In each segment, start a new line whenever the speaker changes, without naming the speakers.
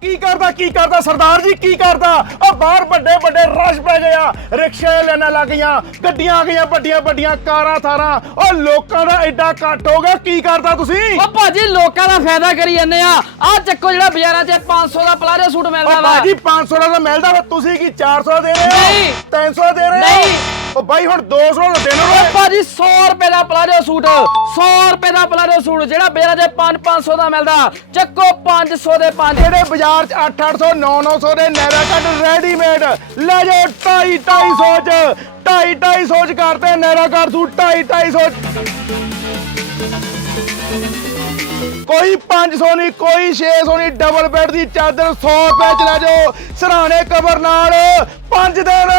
ਕੀ ਕਰਦਾ ਕੀ ਕਰਦਾ? ਸਰਦਾਰ ਜੀ ਕੀ ਕਰਦਾ? ਉਹ ਬਾਹਰ ਵੱਡੇ ਵੱਡੇ ਰਸ਼ ਪੈ ਗਿਆ ਰਿਕਸ਼ੇ ਲੈਣਾ ਲੱਗ ਗਈਆਂ ਗੱਡੀਆਂ ਆ ਗਈਆਂ ਵੱਡੀਆਂ ਵੱਡੀਆਂ ਕਾਰਾਂ ਥਾਰਾਂ। ਉਹ ਲੋਕਾਂ ਦਾ ਐਡਾ ਘੱਟ ਹੋ ਗਿਆ ਕੀ ਕਰਦਾ ਤੁਸੀਂ?
ਓ ਭਾਜੀ ਲੋਕਾਂ ਦਾ ਫਾਇਦਾ ਕਰੀ ਜਾਂਦੇ ਆ। ਆ ਚੱਕੋ ਜਿਹੜਾ ਬਾਜ਼ਾਰਾਂ 'ਚ 500 ਦਾ ਪਲਾਜੋ ਸੂਟ ਮਿਲਦਾ ਵਾ।
ਬਾਜੀ 500 ਦਾ ਤਾਂ ਮਿਲਦਾ ਵਾ ਤੁਸੀਂ ਕੀ 400 ਦੇ ਰਹੇ ਹੋ?
ਨਹੀਂ।
300 ਦੇ ਰਹੇ ਹੋ?
ਨਹੀਂ।
ਉਹ ਬਾਈ ਹੁਣ 200 ਦਾ ਦੇਣਾ
ਓ ਭਾਜੀ 100 ਰੁਪਏ ਦਾ ਪਲਾਜੋ ਸੂਟ 100 ਰੁਪਏ ਦਾ ਪਲਾਜੋ ਸੂਟ ਜਿਹੜਾ ਬਾਜ਼ਾਰਾਂ 'ਚ 5-500 ਦਾ ਮਿਲਦਾ। ਚੱਕੋ 500 ਦੇ 5
ਜਿਹੜੇ ਬਾਜ਼ਾਰ 'ਚ 8-800 9-900 ਦੇ ਨੈਰਾ ਕੱਟ ਰੈਡੀਮੇਡ ਲੈ ਜਾਓ 2.5-250 ਚ। 2.5-250 ਚ ਕਰਤੇ ਨੈਰਾ ਕੱਟ ਸੂਟ 2.5-250 ਕੋਈ 500 ਨਹੀਂ ਕੋਈ 600 ਨਹੀਂ ਡਬਲ ਬੈੱਡ ਦੀ ਚਾਦਰ 100 ਰੁਪਏ ਚ ਲੈ ਜਾਓ। ਸਰਾਣੇ ਕਬਰ ਨਾਲ 5 ਦਿਨ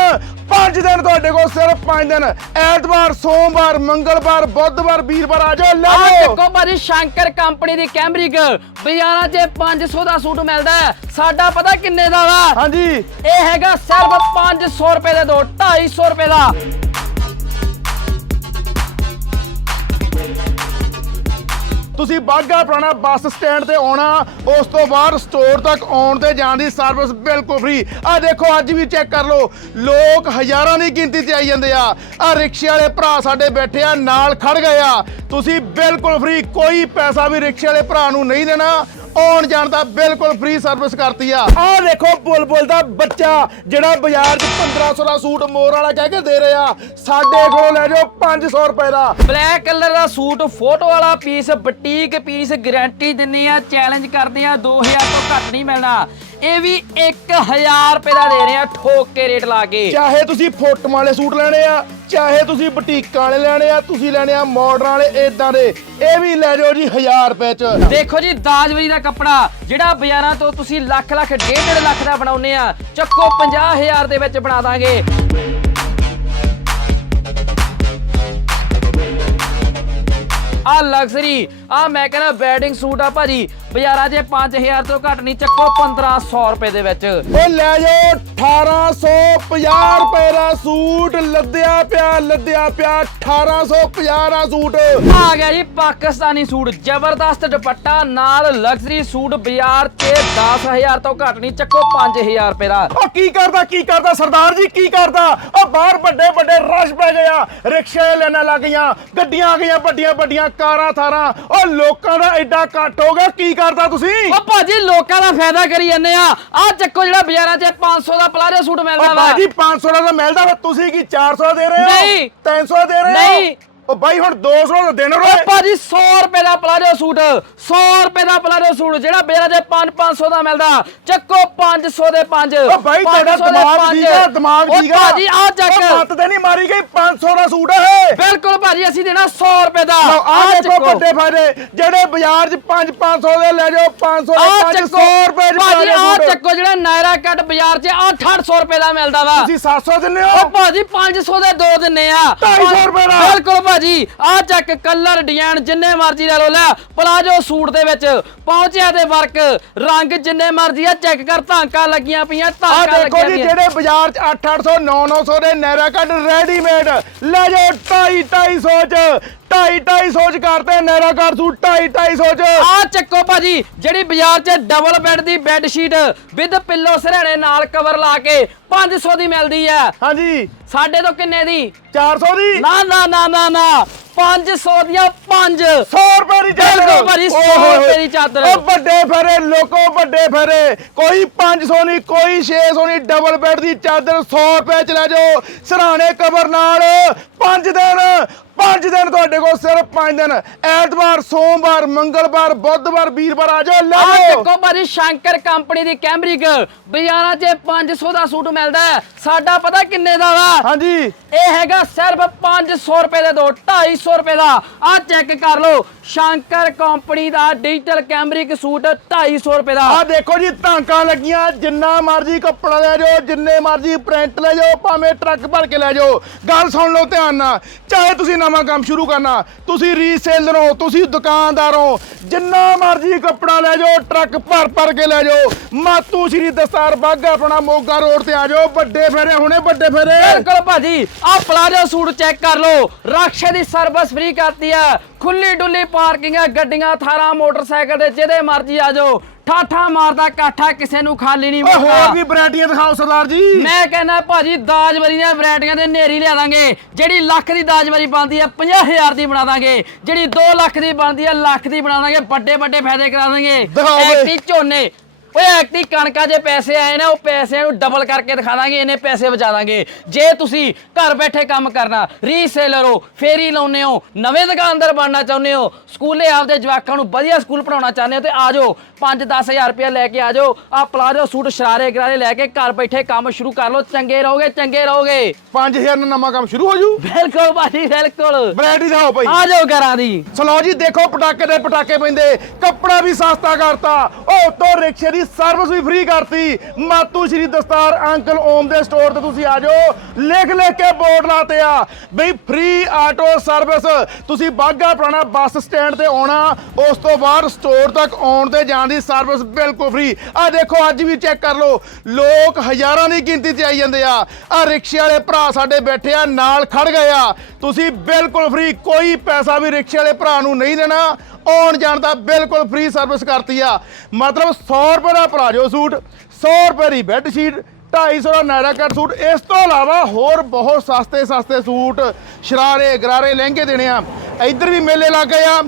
5 ਦਿਨ ਤੁਹਾਡੇ ਕੋਲ ਸਿਰਫ 5 ਦਿਨ। ਐਤਵਾਰ ਸੋਮਵਾਰ ਮੰਗਲਵਾਰ ਬੁੱਧਵਾਰ ਵੀਰਵਾਰ ਆ ਜਾਓ ਲੈ ਜਾਓ
ਚੱਕੋ ਭਾਜੀ ਸ਼ੰਕਰ ਕੰਪਨੀ ਦੀ ਕੈਮਰਿਕ ਬਾਜ਼ਾਰਾਂ 'ਚ 500 ਦਾ ਸੂਟ ਮਿਲਦਾ ਹੈ। ਸਾਡਾ ਪਤਾ ਕਿੰਨੇ ਦਾ ਵਾ?
ਹਾਂਜੀ।
ਇਹ ਹੈਗਾ ਸਿਰਫ 500 ਰੁਪਏ ਦੇ ਦੋ 250 ਰੁਪਏ ਦਾ।
ਤੁਸੀਂ ਬਾਗਾ ਪੁਰਾਣਾ ਬੱਸ ਸਟੈਂਡ ਤੇ ਆਉਣਾ, ਉਸ ਤੋਂ ਬਾਅਦ ਸਟੋਰ ਤੱਕ ਆਉਣ ਤੇ ਜਾਣ ਦੀ ਸਰਵਿਸ ਬਿਲਕੁਲ ਫ੍ਰੀ ਆ ਦੇਖੋ, ਅੱਜ ਵੀ ਚੈੱਕ ਕਰ ਲਓ, ਲੋਕ ਹਜ਼ਾਰਾਂ ਦੀ ਗਿਣਤੀ ਤੇ ਆਈ ਜਾਂਦੇ ਆ। ਆ ਰਿਕਸ਼ੇ ਵਾਲੇ ਭਰਾ ਸਾਡੇ ਬੈਠੇ ਆ, ਨਾਲ ਖੜ ਗਏ ਆ। ਤੁਸੀਂ ਬਿਲਕੁਲ ਫ੍ਰੀ ਕੋਈ ਪੈਸਾ ਵੀ ਰਿਕਸ਼ੇ ਵਾਲੇ ਭਰਾ ਨੂੰ ਨਹੀਂ ਦੇਣਾ। ਆਉਣ ਜਾਣ ਦਾ ਬਿਲਕੁਲ ਫ੍ਰੀ ਸਰਵਿਸ ਕਰਤੀ ਆ। ਆ ਦੇਖੋ ਬੁਲਬੁਲ ਦਾ ਬੱਚਾ ਜਿਹੜਾ ਬਾਜ਼ਾਰ 'ਚ 1500 ਦਾ ਸੂਟ ਮੋਰ ਵਾਲਾ ਕਹਿ ਕੇ ਦੇ ਰਿਹਾ। ਸਾਡੇ ਕੋਲੋਂ ਲੈ ਜਾਓ 500 ਰੁਪਏ ਦਾ।
ਬਲੈਕ ਕਲਰ ਦਾ ਸੂਟ ਫੋਟੋ ਵਾਲਾ ਪੀਸ ਬੁਟੀਕ ਪੀਸ ਗਾਰੰਟੀ ਦਿੰਨੇ ਆ ਚੈਲੰਜ ਕਰਦੇ ਆ 2000 ਤੋਂ ਘੱਟ ਨਹੀਂ ਮਿਲਣਾ। ਇਹ ਵੀ 1000 ਰੁਪਏ ਦਾ ਦੇ ਰਹੇ ਆ ਠੋਕ ਕੇ ਰੇਟ ਲਾ ਕੇ।
ਚਾਹੇ ਤੁਸੀਂ ਫੋਟੋਆਂ ਵਾਲੇ ਸੂਟ ਲੈਣੇ ਆ ਚਾਹੇ ਤੁਸੀਂ ਬੁਟੀਕਾਂ ਵਾਲੇ ਲੈਣੇ ਆ ਤੁਸੀਂ ਲੈਣੇ ਆ ਮਾਡਰਨ ਵਾਲੇ ਇਦਾਂ ਦੇ। ਇਹ ਵੀ ਲੈ ਜਾਓ ਜੀ 1000 ਰੁਪਏ ਚ।
ਦੇਖੋ ਜੀ ਦਾਜਵਰੀ ਦਾ ਕੱਪੜਾ ਜਿਹੜਾ ਬਾਜ਼ਾਰਾਂ ਤੋਂ ਤੁਸੀਂ ਲੱਖ ਲੱਖ ਡੇਢ ਡੇਢ ਲੱਖ ਦਾ ਬਣਾਉਨੇ ਆ ਚੱਕੋ 50000 ਦੇ ਵਿੱਚ ਬਣਾ ਦਾਂਗੇ। ਆ ਲਗਜ਼ਰੀ ਆ ਮੈਂ ਕਹਿੰਦਾ ਵੈਡਿੰਗ ਸੂਟ ਆ ਭਾਜੀ ਬਾਜ਼ਾਰਾਂ 'ਚ 5000 ਤੋਂ ਘੱਟ ਨਹੀਂ ਚੱਕੋ 1500 ਰੁਪਏ ਦੇ ਵਿੱਚ।
ਉਹ ਲੈ ਜਾਓ 1850 ਰੁਪਏ ਦਾ ਸੂਟ ਲੱਦਿਆ ਪਿਆ ਲੱਦਿਆ ਪਿਆ 1850 ਦਾ ਸੂਟ।
ਆ ਗਿਆ ਜੀ ਪਾਕਿਸਤਾਨੀ ਸੂਟ ਜ਼ਬਰਦਸਤ ਦੁਪੱਟਾ ਨਾਲ ਲਗਜ਼ਰੀ ਸੂਟ ਬਾਜ਼ਾਰ 'ਚ 10000 ਤੋਂ ਘੱਟ ਨਹੀਂ ਚੱਕੋ 5000 ਰੁਪਏ ਦਾ।
ਉਹ ਕੀ ਕਰਦਾ ਕੀ ਕਰਦਾ ਸਰਦਾਰ ਜੀ ਕੀ ਕਰਦਾ? ਉਹ ਬਾਹਰ ਵੱਡੇ ਵੱਡੇ ਰਸ਼ ਪੈ ਗਿਆ ਰਿਕਸ਼ੇ ਲੈਣਾ ਲੱਗ ਗਈਆਂ ਗੱਡੀਆਂ ਆ ਗਈਆਂ ਵੱਡੀਆਂ ਵੱਡੀਆਂ ਕਾਰਾਂ ਥਾਰਾਂ। ਉਹ ਲੋਕਾਂ ਦਾ ਐਡਾ ਘੱਟ ਹੋ ਗਿਆ ਕੀ ਕਰਦਾ ਤੁਸੀਂ?
ਓ ਭਾਜੀ ਲੋਕਾਂ ਦਾ ਫਾਇਦਾ ਕਰੀ ਜਾਂਦੇ ਆ। ਆ ਚੱਕੋ ਜਿਹੜਾ ਬਾਜ਼ਾਰਾਂ 'ਚ 500 ਦਾ ਪਲਾਜੋ ਸੂਟ ਮਿਲਦਾ ਵਾ।
ਬਾਜੀ 500 ਦਾ ਮਿਲਦਾ ਵਾ। ਤੁਸੀਂ ਕੀ 400 ਦੇ ਰਹੇ ਹੋ?
ਨਹੀਂ।
300 ਦੇ ਰਹੇ ਹੋ?
ਨਹੀਂ।
ਉਹ ਬਾਈ ਹੁਣ 200 ਦਾ ਦੇਣਾ ਰੋਏ।
ਭਾਜੀ 100 ਰੁਪਏ ਦਾ ਪਲਾਜੋ ਸੂਟ 100 ਰੁਪਏ ਦਾ ਪਲਾਜੋ ਸੂਟ ਜਿਹੜਾ 5-500 ਦਾ ਮਿਲਦਾ। ਚੱਕੋ 500 ਦੇ 5
ਓ ਬਾਈ ਤੁਹਾਡਾ ਦਿਮਾਗ ਠੀਕ ਆ ਦਿਮਾਗ ਠੀਕ ਆ।
ਭਾਜੀ ਆ ਚੱਕ।
ਉਹ ਮੱਤ ਤੇ ਨਹੀਂ ਮਾਰੀ ਗਈ 500 ਦਾ ਸੂਟ ਹੈ
ਬਿਲਕੁਲ ਭਾਜੀ ਅਸੀਂ ਦੇਣਾ 100 ਰੁਪਏ ਦਾ।
ਆ
ਆਹ
ਦੇਖੋ
ਚੱਕੋ।
ਵੱਡੇ ਫਾਇਦੇ ਜਿਹੜੇ ਬਾਜ਼ਾਰ 'ਚ 5 500 ਦੇ ਲੈ ਜਾਓ 500 ਦੇ
ਆ
500
ਚੱਕੋ।
ਰੁਪਏ 'ਚ
ਭਾਜੀ ਆ ਚੱਕੋ ਜਿਹੜਾ ਨਾਇਰਾ ਕੱਟ ਬਾਜ਼ਾਰ 'ਚ 8-800 ਰੁਪਏ ਦਾ ਮਿਲਦਾ ਵਾ।
ਤੁਸੀਂ 700 ਦਿੰਨੇ
ਓ
ਹੋ?
ਭਾਜੀ 500 ਦੇ ਦੋ ਦਿੰਨੇ ਆ।
250 ਰੁਪਏ ਦਾ।
ਬਿਲਕੁਲ ਭਾਜੀ ਆ ਚੱਕ ਕਲਰ ਡਿਜ਼ਾਈਨ ਜਿੰਨੇ ਮਰਜ਼ੀ ਲੈ ਲਓ ਲੈ ਪਲਾਜੋ ਸੂਟ ਦੇ ਵਿੱਚ ਪਹੁੰਚਿਆ ਤੇ ਵਰਕ ਰੰਗ ਜਿੰਨੇ ਮਰਜ਼ੀ ਆ ਚੈੱਕ ਕਰ ਧਾਂਕਾਂ ਲੱਗੀਆਂ ਪਈਆਂ
ਆ
ਧਾਂਕਾਂ
ਦੇਖੋ
ਲੱਗੀਆਂ
ਜੀ
ਪਈਆਂ।
ਜਿਹੜੇ ਬਾਜ਼ਾਰ 'ਚ 8-800 9-900 ਦੇ ਨੈਰਾ ਕੱਟ ਰੈਡੀਮੇਡ ਲੈ ਜਾਓ 2.5-250 ਚ 2.5-250 ਚ ਕਰਤੇ ਨੈਰਾ ਕੱਟ ਸੂਟ 2.5-250 ਚ।
ਆ ਚੱਕੋ ਭਾਜੀ ਜਿਹੜੀ ਬਾਜ਼ਾਰ 'ਚ ਡਬਲ ਬੈੱਡ ਦੀ ਬੈੱਡ ਸ਼ੀਟ ਵਿਦ ਪਿੱਲੋ ਸਰਾਣੇ ਨਾਲ ਕਵਰ ਲਾ ਕੇ 500 ਦੀ ਮਿਲਦੀ ਆ
ਹਾਂਜੀ।
ਸਾਡੇ ਤੋਂ ਕਿੰਨੇ ਦੀ?
400 ਦੀ।
ਨਾ ਨਾ ਨਾ ਨਾ ਨਾ। 500 ਦੀਆਂ 5
100 ਰੁਪਏ ਦੀ ਚਾਦਰ।
ਬਿਲਕੁਲ ਭਾਜੀ, 100
ਓਏ ਹੋਏ।
ਰੁਪਏ ਦੀ ਚਾਦਰ।
ਉਹ ਵੱਡੇ ਫਰੇ ਲੋਕੋ ਵੱਡੇ ਫਰੇ। ਕੋਈ 500 ਨਹੀਂ ਕੋਈ 600 ਨਹੀਂ ਡਬਲ ਬੈੱਡ ਦੀ ਚਾਦਰ 100 ਰੁਪਏ ਚ ਲੈ ਜਾਓ। ਸਰਾਣੇ ਕਬਰ ਨਾਲ 5 ਦਿਨ। 5 ਦਿਨ ਤੁਹਾਡੇ ਕੋਲ ਸਿਰਫ 5 ਦਿਨ। ਐਤਵਾਰ ਸੋਮਵਾਰ ਮੰਗਲਵਾਰ ਬੁੱਧਵਾਰ ਵੀਰਵਾਰ ਆ ਜਾਓ ਲੈ
ਆ
ਜਾਓ
ਦੇਖੋ ਭਾਜੀ ਸ਼ੰਕਰ ਕੰਪਨੀ ਦੀ ਕੈਮਰਿਕ ਬਾਜ਼ਾਰਾਂ 'ਚ 500 ਦਾ ਸੂਟ ਮਿਲਦਾ ਹੈ। ਸਾਡਾ ਪਤਾ ਕਿੰਨੇ ਦਾ ਵਾ?
ਹਾਂਜੀ।
ਇਹ ਹੈਗਾ ਸਿਰਫ 500 ਰੁਪਏ ਦੇ ਦੋ 250 ਰੁਪਏ ਦਾ। ਆ ਚੈੱਕ ਕਰ ਲਓ। ਸ਼ੰਕਰ ਕੰਪਨੀ ਦਾ ਡਿਜੀਟਲ ਕੈਮਰਿਕ ਸੂਟ 250 ਰੁਪਏ ਦਾ।
ਆ ਦੇਖੋ ਜੀ ਧਾਂਕਾਂ ਲੱਗੀਆਂ। ਜਿੰਨਾ ਮਰਜ਼ੀ ਕੱਪੜਾ ਲੈ ਜਾਓ ਜਿੰਨੇ ਮਰਜ਼ੀ ਪ੍ਰਿੰਟ ਲੈ ਜਾਓ ਭਾਵੇਂ ਟਰੱਕ ਭਰ ਕੇ ਲੈ ਜਾਓ। ਗੱਲ ਸੁਣ ਲਓ ਧਿਆਨ ਨਾਲ। ਚਾਹੇ ਤੁਸੀਂ ਨਵਾਂ ਕੰਮ ਸ਼ੁਰੂ ਕਰਨਾ। ਤੁਸੀਂ ਰੀਸੇਲਰ ਹੋ, ਤੁਸੀਂ ਦੁਕਾਨਦਾਰ ਹੋ। ਜਿੰਨਾ ਮਰਜ਼ੀ ਕੱਪੜਾ ਲੈ ਜਾਓ, ਟਰੱਕ ਭਰ ਭਰ ਕੇ ਲੈ ਜਾਓ। ਮਾਤੂ ਸ਼੍ਰੀ ਦਸਤਾਰ ਬਾਗਾ, ਆਪਣਾ ਮੋਗਾ ਰੋਡ ਤੇ ਆ ਜਾਓ। ਵੱਡੇ ਫੇਰੇ ਹੁਣੇ, ਵੱਡੇ ਫੇਰੇ।
ਬਿਲਕੁਲ ਭਾਜੀ ਆ ਪਲਾਜੋ ਸੂਟ ਚੈੱਕ ਕਰ ਲਓ। ਰਕਸ਼ੇ ਦੀ ਸਰਵਿਸ ਫ੍ਰੀ ਕਰਤੀ ਆ। ਖੁੱਲੀ ਡੁੱਲੀ ਪਾਰਕਿੰਗ ਹੈ ਗੱਡੀਆਂ, ਥਾਰਾਂ, ਮੋਟਰਸਾਈਕਲ ਦੇ ਜਿਹਦੇ ਮਰਜ਼ੀ ਆ ਜਾਓ। ਠਾਠਾ ਮਾਰਦਾ ਕਾਠਾ ਕਿਸੇ ਨੂੰ ਖਾਲੀ ਨਹੀਂ
ਓਏ ਹੋਰ ਵੀ ਵੈਰਾਈਟੀਆਂ ਦਿਖਾਓ ਸਰਦਾਰ ਜੀ।
ਮੈਂ ਕਹਿੰਦਾ ਭਾਜੀ ਦਾਜਵਰੀ ਦੀਆਂ ਵੈਰਾਈਟੀਆਂ ਦੇ ਨੇਰੀ ਲਿਆ ਦਾਂਗੇ ਜਿਹੜੀ ਲੱਖ ਦੀ ਦਾਜਵਰੀ ਬਣਦੀ ਆ 50000 ਦੀ ਬਣਾ ਦਾਂਗੇ। ਜਿਹੜੀ 2 ਲੱਖ ਦੀ ਬਣਦੀ ਆ ਲੱਖ ਦੀ ਬਣਾ ਦਾਂਗੇ। ਵੱਡੇ ਵੱਡੇ ਫਾਇਦੇ ਕਰਾ ਦਾਂਗੇ।
ਦਿਖਾਓ
ਝੋਨੇ ਓਏ ਐਕਟੀ ਕਣਕਾਂ ਜੇ ਪੈਸੇ ਆਏ ਨਾ ਉਹ ਪੈਸਿਆਂ ਨੂੰ ਡਬਲ ਕਰਕੇ ਦਿਖਾ ਦਾਂਗੇ ਇਹਨੇ ਪੈਸੇ ਬਚਾ ਦਾਂਗੇ। ਜੇ ਤੁਸੀਂ ਘਰ ਬੈਠੇ ਕੰਮ ਕਰਨਾ ਰੀਸੇਲਰ ਹੋ ਫੇਰੀ ਲਾਉਨੇ ਹੋ ਨਵੇਂ ਦੁਕਾਨਦਾਰ ਬਣਨਾ ਚਾਹੁੰਦੇ ਹੋ ਸਕੂਲੇ ਆਪਦੇ ਜਵਾਕਾਂ ਨੂੰ ਵਧੀਆ ਸਕੂਲ ਪੜਾਉਣਾ ਚਾਹੁੰਦੇ ਹੋ ਤੇ ਆ ਜਾਓ 5-10000 ਰੁਪਏ ਲੈ ਕੇ ਆ ਜਾਓ ਆ ਪਲਾਜੋ ਸੂਟ ਸ਼ਰਾਰੇ ਗਰਾਰੇ ਲੈ ਕੇ ਘਰ ਬੈਠੇ ਕੰਮ ਸ਼ੁਰੂ ਕਰ ਲਓ ਚੰਗੇ ਰਹੋਗੇ ਚੰਗੇ ਰਹੋਗੇ।
5000 ਨਾਲ ਨਵਾਂ ਕੰਮ ਸ਼ੁਰੂ ਹੋ ਜੂ?
ਬਿਲਕੁਲ ਭਾਜੀ ਬਿਲਕੁਲ।
ਵੈਰਾਈਟੀ ਦਿਖਾਓ ਭਾਈ।
ਆ ਜਾਓ ਘਰਾਂ ਦੀ।
ਚਲੋ ਜੀ ਦੇਖੋ ਪਟਾਕੇ ਦੇ ਪਟਾਕੇ ਪੈਂਦੇ ਕੱਪੜਾ ਵੀ ਸਸਤਾ ਕਰਤਾ ਉਹ ਤੋਂ ਰਿਕਸ਼ੇ ਦੀ ਸਰਵਿਸ ਵੀ ਫ੍ਰੀ ਕਰਤੀ। ਮਾਤੂ ਸ਼੍ਰੀ ਦਸਤਾਰ ਅੰਕਲ ਓਮ ਦੇ ਸਟੋਰ ਤੇ ਤੁਸੀਂ ਆ ਜਾਓ। ਲਿਖ ਲਿਖ ਕੇ ਬੋਰਡ ਲਾਤੇ ਆ। ਬਈ ਫ੍ਰੀ ਆਟੋ ਸਰਵਿਸ ਤੁਸੀਂ ਬਾਗਾ ਪੁਰਾਣਾ ਬੱਸ ਸਟੈਂਡ ਤੇ ਆਉਣਾ। ਉਸ ਤੋਂ ਬਾਅਦ ਸਟੋਰ ਤੱਕ ਆਉਣ ਤੇ ਜਾਣ ਦੀ ਸਰਵਿਸ ਬਿਲਕੁਲ ਫ੍ਰੀ ਆ ਦੇਖੋ, ਅੱਜ ਵੀ ਚੈੱਕ ਕਰ ਲਓ। ਲੋਕ ਹਜ਼ਾਰਾਂ ਦੀ ਗਿਣਤੀ 'ਚ ਆਈ ਜਾਂਦੇ ਆ। ਆ ਰਿਕਸ਼ੇ ਵਾਲੇ ਭਰਾ ਸਾਡੇ ਬੈਠੇ ਆ, ਨਾਲ ਖੜ ਗਏ ਆ। ਤੁਸੀਂ ਬਿਲਕੁਲ ਫ੍ਰੀ ਕੋਈ ਪੈਸਾ ਵੀ ਰਿਕਸ਼ੇ ਵਾਲੇ ਭਰਾ ਨੂੰ ਨਹੀਂ ਦੇਣਾ। ਆਉਣ ਜਾਣ ਦਾ ਬਿਲਕੁਲ ਫ੍ਰੀ ਸਰਵਿਸ ਕਰਤੀ ਆ। ਮਤਲਬ 100 ਰੁਪਏ ਦਾ ਪਲਾਜੋ ਸੂਟ 100 ਰੁਪਏ ਦੀ ਬੈੱਡ ਸ਼ੀਟ 250 ਦਾ ਨਾਇਰਾ ਕੱਟ ਸੂਟ, ਇਸ ਤੋਂ ਇਲਾਵਾ ਹੋਰ ਬਹੁਤ ਸਸਤੇ ਸਸਤੇ ਸੂਟ, ਸ਼ਰਾਰੇ, ਗਰਾਰੇ ਲਹਿੰਗੇ ਦੇਣੇ ਆ। ਇੱਧਰ ਵੀ ਮੇਲੇ ਲੱਗ ਗਏ ਆ,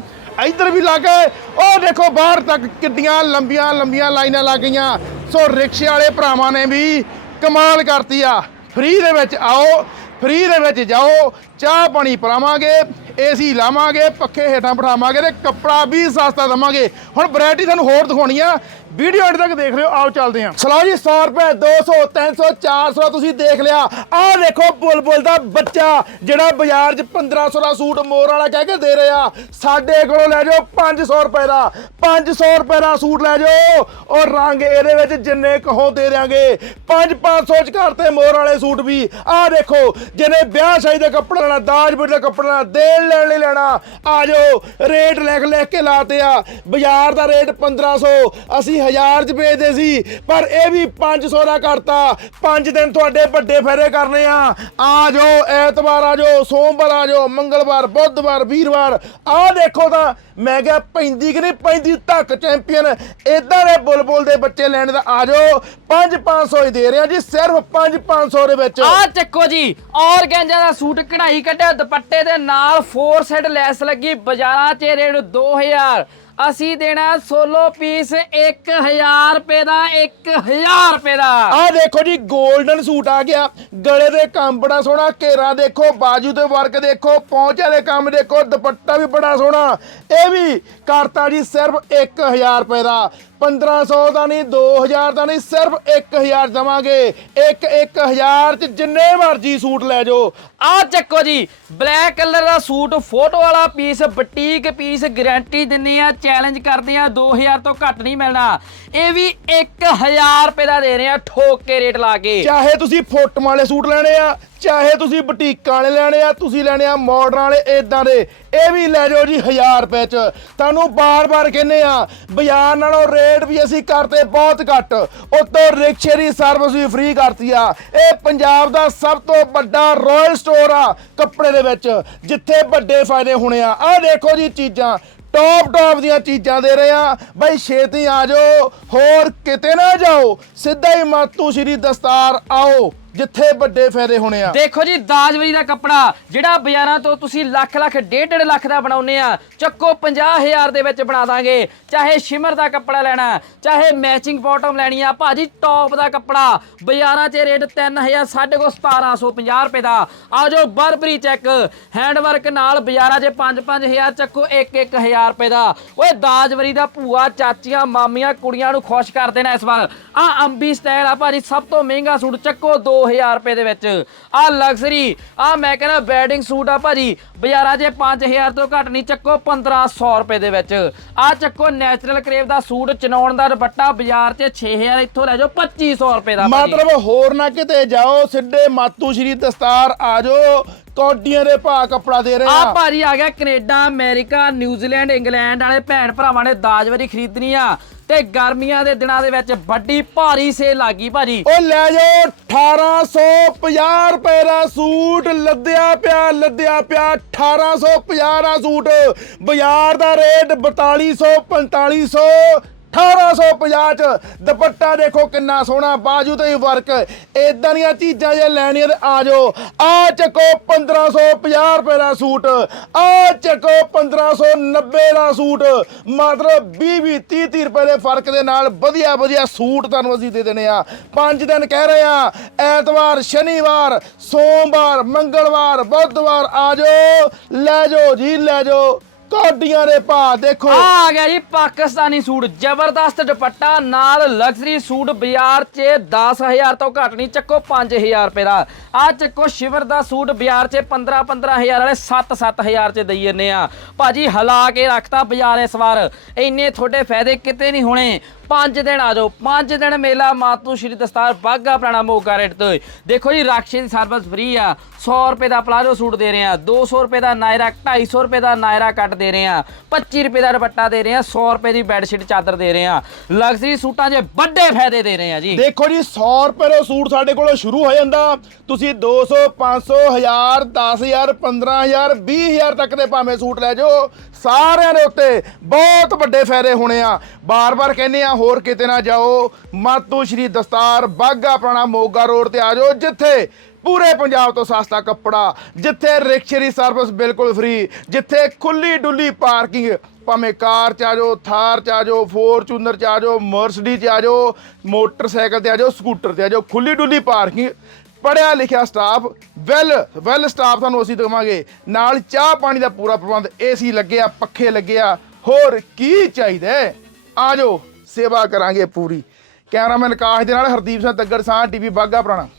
ਇੱਧਰ ਵੀ ਲੱਗ ਗਏ। ਉਹ ਦੇਖੋ ਬਾਹਰ ਤੱਕ ਕਿੱਡੀਆਂ ਲੰਬੀਆਂ ਲੰਬੀਆਂ ਲਾਈਨਾਂ ਲੱਗ ਗਈਆਂ। ਸੋ ਰਿਕਸ਼ੇ ਵਾਲੇ ਭਰਾਵਾਂ ਨੇ ਵੀ ਕਮਾਲ ਕਰਤੀ ਆ। ਫ੍ਰੀ ਦੇ ਵਿੱਚ ਆਓ ਫ੍ਰੀ ਦੇ ਵਿੱਚ ਜਾਓ, ਚਾਹ ਪਾਣੀ ਪਿਲਾਵਾਂਗੇ, ਏਸੀ ਲਾਵਾਂਗੇ, ਪੱਖੇ ਹੇਠਾਂ ਬਿਠਾਵਾਂਗੇ ਤੇ ਕੱਪੜਾ ਵੀ ਸਸਤਾ ਦਵਾਂਗੇ। ਹੁਣ ਵੈਰਾਈਟੀ ਤੁਹਾਨੂੰ ਹੋਰ ਦਿਖਾਉਣੀ ਆ। ਵੀਡੀਓ ਐਂਡ ਤੱਕ ਦੇਖ ਲਿਓ ਆਓ ਚੱਲਦੇ ਹਾਂ। ਸਲਾਹ ਜੀ 100 ਰੁਪਏ 200 300 400 ਤੁਸੀਂ ਦੇਖ ਲਿਆ। ਆਹ ਦੇਖੋ ਬੁਲਬੁਲ ਦਾ ਬੱਚਾ, ਜਿਹੜਾ ਬਾਜ਼ਾਰ 'ਚ 1500 ਦਾ ਸੂਟ ਮੋਰ ਵਾਲਾ ਕਹਿ ਕੇ ਦੇ ਰਿਹਾ। ਸਾਡੇ ਕੋਲੋਂ ਲੈ ਜਾਓ 500 ਰੁਪਏ ਦਾ 500 ਰੁਪਏ ਦਾ ਸੂਟ ਲੈ ਜਾਓ। ਔਰ ਰੰਗ ਇਹਦੇ ਵਿੱਚ ਜਿੰਨੇ ਕਹੋ ਦੇ ਦਿਆਂਗੇ। 5 500 ਚ ਕਰਤੇ ਮੋਰ ਵਾਲੇ ਸੂਟ ਵੀ। ਆਹ ਦੇਖੋ ਜਿਹਨੇ ਵਿਆਹ ਸ਼ਾਦੀ ਦਾ ਕੱਪੜਾ ਲੈਣਾ, ਦਾਜ ਬੇਟ ਦਾ ਕੱਪੜਾ ਲੈਣਾ, ਦੇਣ ਲੈਣ ਲਈ ਲੈਣਾ, ਆ ਜਾਓ, ਰੇਟ ਲਿਖ ਲਿਖ ਕੇ ਲਾਤੇ ਆ। ਬਾਜ਼ਾਰ ਦਾ ਰੇਟ 1500 ਅਸੀਂ 1000 ਚ ਵੇਚਦੇ ਸੀ, ਪਰ ਇਹ ਵੀ 500 ਦਾ ਕਰਤਾ। 5 ਦਿਨ ਤੁਹਾਡੇ ਵੱਡੇ ਫੇਰੇ ਕਰਨੇ ਆ। ਆ ਜਾਓ, ਐਤਵਾਰ ਆ ਜਾਓ, ਸੋਮਵਾਰ ਆ ਜਾਓ, ਮੰਗਲਵਾਰ, ਬੁੱਧਵਾਰ, ਵੀਰਵਾਰ, ਆ ਦੇਖੋ ਤਾਂ, ਮੈਂ ਕਿਹਾ ਪੈਂਦੀ ਕਿ ਨਹੀਂ? ਪੈਂਦੀ ਧੱਕ ਚੈਂਪੀਅਨ ਇਦਾਂ ਦੇ ਬੁਲਬੁਲ ਦੇ ਬੱਚੇ ਲੈਣ ਦਾ, ਆ ਜਾਓ 5-500 ਹੀ ਦੇ ਰਿਹਾ ਜੀ, ਸਿਰਫ 5-500 ਦੇ ਵਿੱਚ।
ਆ ਚੱਕੋ ਜੀ ਔਰਗੈਂਜਾ ਦਾ ਸੂਟ ਕਢਾਈ ਕੱਢਿਆ, ਦੁਪੱਟੇ ਦੇ ਨਾਲ ਫੋਰ ਸੈਟ ਲੈਸ ਲੱਗੀ ਬਾਜ਼ਾਰਾਂ 'ਚ ਰੇਟ 2000 ਅਸੀਂ ਦੇਣਾ ਸੋਲੋ ਪੀਸ 1000 ਰੁਪਏ ਦਾ 1000 ਰੁਪਏ ਦਾ।
ਆ ਦੇਖੋ ਜੀ 골ਡਨ ਸੂਟ ਆ ਗਿਆ। ਗਲੇ ਦੇ ਕੰਮ ਬੜਾ ਸੋਹਣਾ, ਘੇਰਾ ਦੇਖੋ, ਬਾਜੂ ਤੇ ਵਰਕ ਦੇਖੋ ਪੌਂਚੇ ਦੇ ਕੰਮ ਦੇਖੋ, ਦੁਪੱਟਾ ਵੀ ਬੜਾ ਸੋਹਣਾ। ਇਹ ਵੀ ਕਰਤਾ ਜੀ ਸਿਰਫ 1000 ਰੁਪਏ ਦਾ। 1500 ਦਾ ਨਹੀਂ 2000 ਦਾ ਨਹੀਂ, ਸਿਰਫ 1000 ਦਵਾਂਗੇ। 1 1000 ਚ ਜਿੰਨੇ ਮਰਜ਼ੀ ਸੂਟ ਲੈ ਜਾਓ।
ਆ ਚੱਕੋ ਜੀ, ਬਲੈਕ ਕਲਰ ਦਾ ਸੂਟ, ਫੋਟੋ ਵਾਲਾ ਪੀਸ ਬਟੀਕ ਪੀਸ ਗਾਰੰਟੀ ਦਿੰਨੇ ਆ ਚੈਲੰਜ ਕਰਦੇ ਆ 2000 ਤੋਂ ਘੱਟ ਨਹੀਂ ਮਿਲਣਾ। ਇਹ ਵੀ 1000 ਰੁਪਏ ਦਾ ਦੇ ਰਹੇ ਆ, ਠੋਕ ਕੇ ਰੇਟ ਲਾ ਕੇ।
ਚਾਹੇ ਤੁਸੀਂ ਫੋਟੋ ਵਾਲੇ ਸੂਟ ਲੈਣੇ ਆ ਚਾਹੇ ਤੁਸੀਂ ਬੁਟੀਕਾਂ ਵਾਲੇ ਲੈਣੇ ਆ, ਤੁਸੀਂ ਲੈਣੇ ਆ ਮਾਡਰਨ ਵਾਲੇ ਇਦਾਂ ਦੇ। ਇਹ ਵੀ ਲੈ ਜਾਓ ਜੀ 1000 ਰੁਪਏ ਚ। ਤੁਹਾਨੂੰ ਬਾਰ-ਬਾਰ ਕਹਿੰਨੇ ਆ, ਬਾਜ਼ਾਰ ਨਾਲੋਂ ਰੇਟ ਵੀ ਅਸੀਂ ਕਰਤੇ ਬਹੁਤ ਘੱਟ। ਉਤੋਂ ਰਿਕਸ਼ੇ ਦੀ ਸਰਵਿਸ ਵੀ ਫ੍ਰੀ ਕਰਤੀ ਆ। ਇਹ ਪੰਜਾਬ ਦਾ ਸਭ ਤੋਂ ਵੱਡਾ ਰਾਇਲ ਸਟੋਰ ਆ ਕੱਪੜੇ ਦੇ ਵਿੱਚ, ਜਿੱਥੇ ਵੱਡੇ ਫਾਇਦੇ ਹੋਣੇ ਆ। ਆਹ ਦੇਖੋ ਜੀ ਚੀਜ਼ਾਂ ਟੌਪ ਟੌਪ ਦੀਆਂ ਚੀਜ਼ਾਂ ਦੇ ਰਹੇ ਆ। ਬਾਈ ਛੇਤੀ ਆ ਜਾਓ, ਹੋਰ ਕਿਤੇ ਨਾ ਜਾਓ। ਸਿੱਧਾ ਹੀ ਮਾਤੂ ਸ਼੍ਰੀ ਦਸਤਾਰ ਆਓ। ਜਿੱਥੇ ਵੱਡੇ ਫਾਇਦੇ ਹੋਣੇ ਆ।
ਦੇਖੋ ਜੀ, ਦਾਜਵਰੀ ਦਾ ਕੱਪੜਾ, ਜਿਹੜਾ ਬਾਜ਼ਾਰਾਂ ਤੋਂ ਤੁਸੀਂ ਲੱਖ ਲੱਖ, ਡੇਢ ਡੇਢ ਲੱਖ ਦਾ ਬਣਾਉਨੇ ਆ, ਚੱਕੋ 50000 ਦੇ ਵਿੱਚ ਬਣਾ ਦਾਂਗੇ। ਚਾਹੇ ਸ਼ਿਮਰ ਦਾ ਕੱਪੜਾ ਲੈਣਾ, ਚਾਹੇ ਮੈਚਿੰਗ ਬਾਟਮ ਲੈਣੀ ਆ, ਭਾਜੀ ਟੌਪ ਦਾ ਕੱਪੜਾ, ਬਾਜ਼ਾਰਾਂ 'ਚ ਰੇਟ 3000 ਸਾਡੇ ਕੋਲ 1750 ਰੁਪਏ ਦਾ। ਆ ਜਾਓ, ਬਰਬਰੀ ਚੈੱਕ ਹੈਂਡਵਰਕ ਨਾਲ ਬਾਜ਼ਾਰਾਂ 'ਚ 5-5000 ਚੱਕੋ 1-1000 ਰੁਪਏ ਦਾ। ਓਏ, ਦਾਜਵਰੀ ਦਾ ਭੂਆ, ਚਾਚੀਆਂ, ਮਾਮੀਆਂ, ਕੁੜੀਆਂ ਨੂੰ ਖੁਸ਼ ਕਰ ਦੇਣਾ ਇਸ ਵਾਰ। ਆ ਅੰਬੀ ਸਟਾਈਲ ਆ, ਭਾਜੀ, ਸਭ ਤੋਂ ਮਹਿੰਗਾ ਸੂਟ, ਚੱਕੋ 2000 ਰੁਪਏ ਦੇ ਵਿੱਚ। ਆ ਲਗਜ਼ਰੀ ਆ ਮੈਂ ਕਹਿੰਦਾ ਵੈਡਿੰਗ ਸੂਟ ਆ ਭਾਜੀ ਬਾਜ਼ਾਰਾਂ 'ਚ 5000 ਤੋਂ ਘੱਟ ਨਹੀਂ ਚੱਕੋ 1500 ਰੁਪਏ ਦੇ ਵਿੱਚ। ਆ ਚੱਕੋ ਨੈਚੁਰਲ ਕਰੇਵ ਦਾ ਸੂਟ ਚਨੌਣ ਦਾ ਦੁਪੱਟਾ ਬਾਜ਼ਾਰ 'ਚ 6000 ਇੱਥੋਂ ਲੈ ਜਾਓ 2500 ਰੁਪਏ ਦਾ
ਮਤਲਬ ਹੋਰ ਨਾ ਕਿਤੇ ਜਾਓ ਸਿੱਧੇ ਮਾਤੂ ਸ਼੍ਰੀ ਦਸਤਾਰ ਆ ਜਾਓ ਕੌਡੀਆਂ ਦੇ ਭਾਅ ਕੱਪੜਾ ਦੇ ਰਹੇ।
ਆ
ਆ
ਭਾਜੀ ਆ ਗਿਆ ਕੈਨੇਡਾ ਅਮਰੀਕਾ ਨਿਊਜ਼ੀਲੈਂਡ ਇੰਗਲੈਂਡ ਵਾਲੇ ਭੈਣ ਭਰਾਵਾਂ ਨੇ ਦਾਜਵਰੀ ਖਰੀਦਣੀ ਆ। ਤੇ ਗਰਮੀਆਂ ਦੇ ਦਿਨਾਂ ਦੇ ਵਿੱਚ ਵੱਡੀ ਭਾਰੀ ਸੇਲ ਲੱਗੀ ਭਾਜੀ।
ਉਹ ਲੈ ਜਾਓ 1850 ਰੁਪਏ ਦਾ ਸੂਟ, ਲੱਦਿਆ ਪਿਆ ਲੱਦਿਆ ਪਿਆ 1850 ਦਾ ਸੂਟ। ਬਾਜ਼ਾਰ ਦਾ ਰੇਟ 4200 4500 1850 ਚ ਦੁਪੱਟਾ ਦੇਖੋ ਕਿੰਨਾ ਸੋਹਣਾ, ਬਾਜੂ ਤੇ ਹੀ ਵਰਕ ਇਦਾਂ ਦੀਆਂ ਚੀਜ਼ਾਂ ਜੇ ਲੈਣੀਆਂ ਤੇ ਆ ਜਾਓ। ਆ ਚੱਕੋ 1550 ਰੁਪਏ ਦਾ ਸੂਟ। ਆ ਚੱਕੋ 1590 ਦਾ ਸੂਟ। ਮਤਲਬ 20 20 30 30 ਰੁਪਏ ਦੇ ਫ਼ਰਕ ਦੇ ਨਾਲ ਵਧੀਆ ਵਧੀਆ ਸੂਟ ਤੁਹਾਨੂੰ ਅਸੀਂ ਦੇ ਦੇਣੇ ਆ। ਪੰਜ ਦਿਨ ਕਹਿ ਰਹੇ ਆ, ਐਤਵਾਰ, ਸ਼ਨੀਵਾਰ, ਸੋਮਵਾਰ, ਮੰਗਲਵਾਰ, ਬੁੱਧਵਾਰ, ਆ ਜਾਓ, ਲੈ ਜਾਓ ਜੀ, ਲੈ ਜਾਓ। ਕੋਡੀਆਂ ਦੇ ਭਾਅ ਦੇਖੋ।
ਆ ਗਿਆ ਜੀ ਪਾਕਿਸਤਾਨੀ ਸੂਟ, ਜ਼ਬਰਦਸਤ ਦੁਪੱਟਾ, ਨਾਲ ਲਗਜ਼ਰੀ ਸੂਟ ਬਾਜ਼ਾਰ 'ਚ 10000 ਤੋਂ ਘੱਟ ਨਹੀਂ, ਚੱਕੋ 5000 ਰੁਪਏ ਦਾ। ਆ ਚੱਕੋ ਸ਼ਿਵਰ ਦਾ ਸੂਟ ਬਾਜ਼ਾਰ 'ਚ 15 15000 ਵਾਲੇ 7 7000 'ਚ ਦਈ ਜੰਨੇ ਆ। ਭਾਜੀ ਹਲਾ ਕੇ ਰੱਖਤਾ ਬਾਜ਼ਾਰ ਇਸ ਵਾਰ। ਇੰਨੇ ਤੁਹਾਡੇ ਫਾਇਦੇ ਕਿਤੇ ਨਹੀਂ ਹੋਣੇ। ਪੰਜ ਦਿਨ ਆ ਜਾਓ। ਪੰਜ ਦਿਨ ਮੇਲਾ ਮਾਤੂ ਸ਼੍ਰੀ ਦਸਤਾਰ ਬਾਗਾ ਪੁਰਾਣਾ ਮੋਗਾ ਰੇਟ ਤੋਂ ਦੇਖੋ ਜੀ, ਰਾਖਸ਼ੇ ਦੀ ਸਰਵਿਸ ਫ੍ਰੀ ਆ। 100 ਰੁਪਏ ਦਾ ਪਲਾਜੋ ਸੂਟ ਦੇ ਰਹੇ ਆ। 200 ਰੁਪਏ ਦਾ ਨਾਇਰਾ 250 ਰੁਪਏ ਦਾ ਨਾਇਰਾ ਕੱਟ ਦੇ ਰਹੇ ਆ। 25 ਰੁਪਏ ਦਾ ਦੁਪੱਟਾ ਦੇ ਰਹੇ ਆ। 100 ਰੁਪਏ ਦੀ ਬੈੱਡਸ਼ੀਟ ਚਾਦਰ ਦੇ ਰਹੇ ਆ। ਲਗਜ਼ਰੀ ਸੂਟਾਂ 'ਚ ਵੱਡੇ ਫਾਇਦੇ ਦੇ ਰਹੇ ਆ ਜੀ।
ਦੇਖੋ ਜੀ 100 ਰੁਪਏ ਦਾ ਸੂਟ ਸਾਡੇ ਕੋਲੋਂ ਸ਼ੁਰੂ ਹੋ ਜਾਂਦਾ। ਤੁਸੀਂ 200 500 1000 10000 15000 20000 ਤੱਕ ਦੇ ਭਾਵੇਂ ਸੂਟ ਲੈ ਜਾਓ। ਸਾਰਿਆਂ ਦੇ ਉੱਤੇ ਬਹੁਤ ਵੱਡੇ ਫਾਇਦੇ ਹੋਣੇ ਆ। ਬਾਰ-ਬਾਰ ਕਹਿੰਦੇ ਆ ਹੋਰ ਕਿਤੇ ਨਾ ਜਾਓ। ਮਾਤੂ ਸ਼੍ਰੀ ਦਸਤਾਰ ਬਾਗਾ ਪੁਰਾਣਾ ਮੋਗਾ ਰੋਡ ਤੇ ਆ ਜਾਓ, ਜਿੱਥੇ ਪੂਰੇ ਪੰਜਾਬ ਤੋਂ ਸਸਤਾ ਕੱਪੜਾ, ਜਿੱਥੇ ਰਿਕਸ਼ੇ ਦੀ ਸਰਵਿਸ ਬਿਲਕੁਲ ਫ੍ਰੀ ਜਿੱਥੇ ਖੁੱਲੀ ਡੁੱਲੀ ਪਾਰਕਿੰਗ, ਭਾਵੇਂ ਕਾਰ ਚ ਆ ਜਾਓ, ਥਾਰ ਚ ਆ ਜਾਓ, ਫੋਰਚੂਨਰ ਚ ਆ ਜਾਓ, ਮਰਸਡੀ ਚ ਆ ਜਾਓ, ਮੋਟਰਸਾਈਕਲ ਤੇ ਆ ਜਾਓ, ਸਕੂਟਰ ਤੇ ਆ ਜਾਓ, ਖੁੱਲੀ ਡੁੱਲੀ ਪਾਰਕਿੰਗ ਪੜਿਆ ਲਿਖਿਆ ਸਟਾਫ ਵੈਲ ਵੈਲ ਸਟਾਫ ਤੁਹਾਨੂੰ ਅਸੀਂ ਦੇਵਾਂਗੇ। ਨਾਲ ਚਾਹ ਪਾਣੀ ਦਾ ਪੂਰਾ ਪ੍ਰਬੰਧ ਏਸੀ ਲੱਗੇ ਆ, ਪੱਖੇ ਲੱਗੇ ਆ, ਹੋਰ ਕੀ ਚਾਹੀਦਾ ਆ ਜਾਓ। ਸੇਵਾ ਕਰਾਂਗੇ ਪੂਰੀ। ਕੈਮਰਾਮੈਨ ਕਾਸ਼ ਦੇ ਨਾਲ ਹਰਦੀਪ ਸਿੰਘ ਤੱਗੜ ਸਾਹ ਟੀਵੀ ਬਾਗਾ ਪੁਰਾਣਾ।